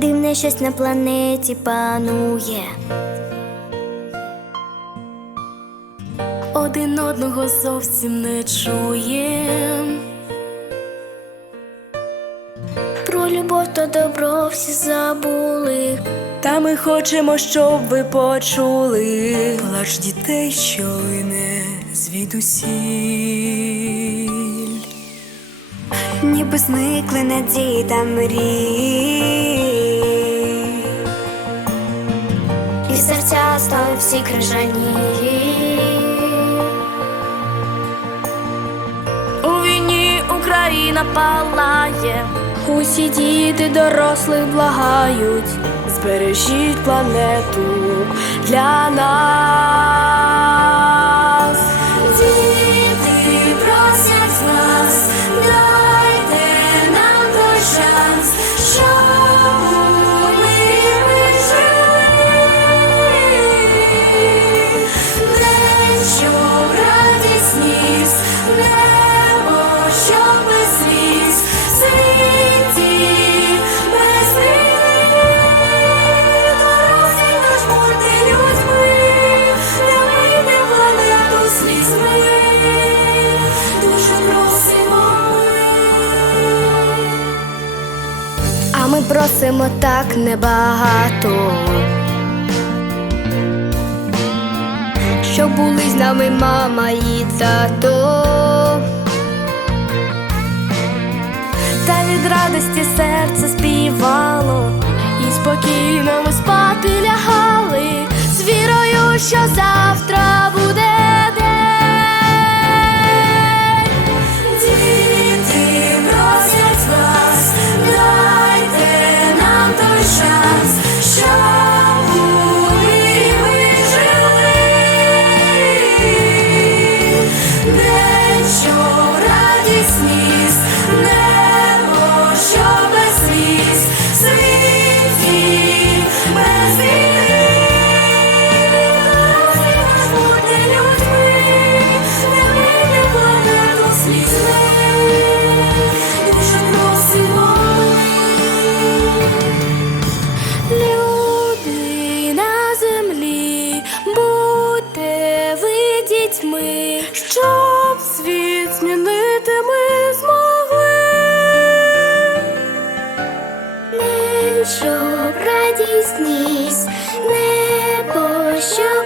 Дивне щось на планеті панує. Один одного зовсім не чуєм. Про любов та добро всі забули. Та ми хочемо, щоб ви почули плач дітей, що лине звідусіль. ніби зникли надії та мрії. Стали всі крижані. У війні Україна палає, усі діти дорослих благають, збережіть планету для нас. А ми просимо так небагато. Щоб були з нами мама і тато. Та від радості серце співало, небо, що без сліз, без війни. Бути людьми, не вийде планету слізьми. Дуже Люди на землі, будьте ви дітьми, щоб радість ніс, небо, що